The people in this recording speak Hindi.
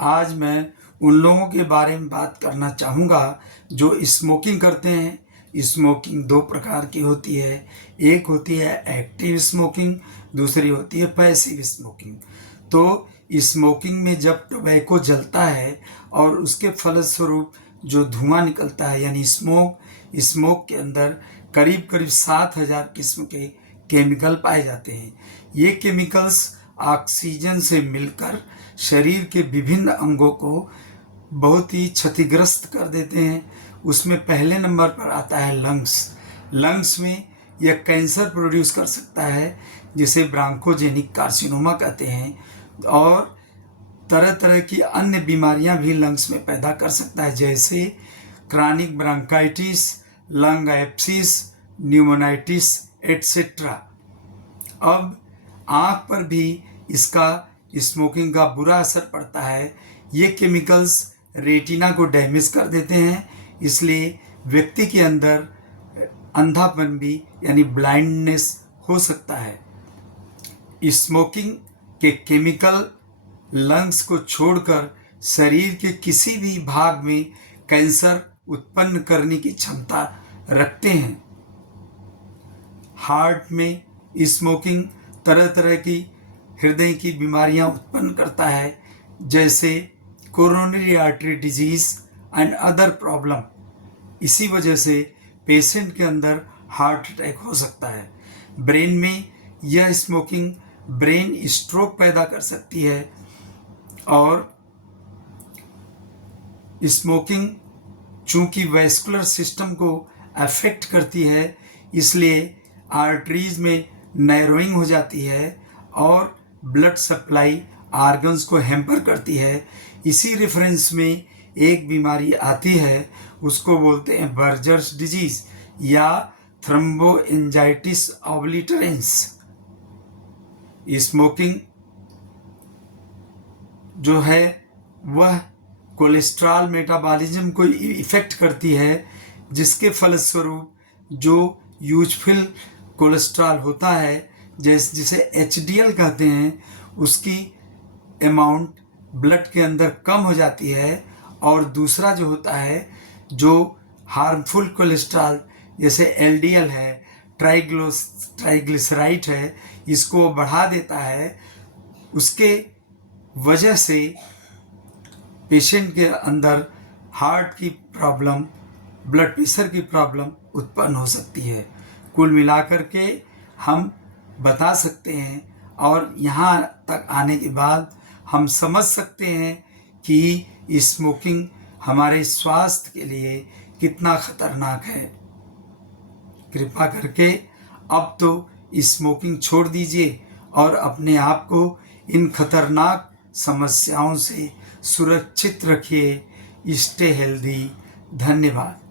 आज मैं उन लोगों के बारे में बात करना चाहूँगा जो स्मोकिंग करते हैं। स्मोकिंग दो प्रकार की होती है, एक होती है एक्टिव स्मोकिंग, दूसरी होती है पैसिव स्मोकिंग। तो स्मोकिंग में जब टोबैको जलता है और उसके फलस्वरूप जो धुआं निकलता है यानी स्मोक के अंदर करीब करीब 7000 किस्म के केमिकल पाए जाते हैं। ये केमिकल्स ऑक्सीजन से मिलकर शरीर के विभिन्न अंगों को बहुत ही क्षतिग्रस्त कर देते हैं। उसमें पहले नंबर पर आता है लंग्स में यह कैंसर प्रोड्यूस कर सकता है जिसे ब्रांकोजेनिक कार्सिनोमा कहते हैं, और तरह तरह की अन्य बीमारियां भी लंग्स में पैदा कर सकता है जैसे chronic bronchitis, lung abscess, pneumonitis etcetera. अब आँख पर भी इसका स्मोकिंग का बुरा असर पड़ता है। ये केमिकल्स रेटिना को डैमेज कर देते हैं, इसलिए व्यक्ति के अंदर अंधापन भी यानी ब्लाइंडनेस हो सकता है। स्मोकिंग के केमिकल लंग्स को छोड़कर शरीर के किसी भी भाग में कैंसर उत्पन्न करने की क्षमता रखते हैं। हार्ट में स्मोकिंग तरह तरह की हृदय की बीमारियां उत्पन्न करता है जैसे coronary artery disease and other problem. इसी वजह से पेशेंट के अंदर हार्ट अटैक हो सकता है। ब्रेन में यह स्मोकिंग ब्रेन स्ट्रोक पैदा कर सकती है, और स्मोकिंग चूंकि वैस्कुलर सिस्टम को अफेक्ट करती है इसलिए आर्टरीज में नैरोइंग हो जाती है और ब्लड सप्लाई आर्गन्स को हैम्पर करती है। इसी रेफरेंस में एक बीमारी आती है, उसको बोलते हैं बर्जर्स डिजीज या थ्रोम्बोएंजाइटिस ऑब्लिटरेंस। स्मोकिंग जो है वह कोलेस्ट्रॉल मेटाबॉलिज्म को इफेक्ट करती है, जिसके फलस्वरूप जो यूजफुल कोलेस्ट्रॉल होता है जिसे HDL कहते हैं, उसकी अमाउंट ब्लड के अंदर कम हो जाती है। और दूसरा जो होता है जो हार्मफुल कोलेस्ट्रॉल जैसे LDL है, ट्राइग्लिसराइड है, इसको बढ़ा देता है। उसके वजह से पेशेंट के अंदर हार्ट की प्रॉब्लम, ब्लड प्रेशर की प्रॉब्लम उत्पन्न हो सकती है। कुल मिलाकर के हम बता सकते हैं और यहाँ तक आने के बाद हम समझ सकते हैं कि स्मोकिंग हमारे स्वास्थ्य के लिए कितना खतरनाक है। कृपा करके अब तो स्मोकिंग छोड़ दीजिए और अपने आप को इन खतरनाक समस्याओं से सुरक्षित रखिए। Stay healthy. धन्यवाद।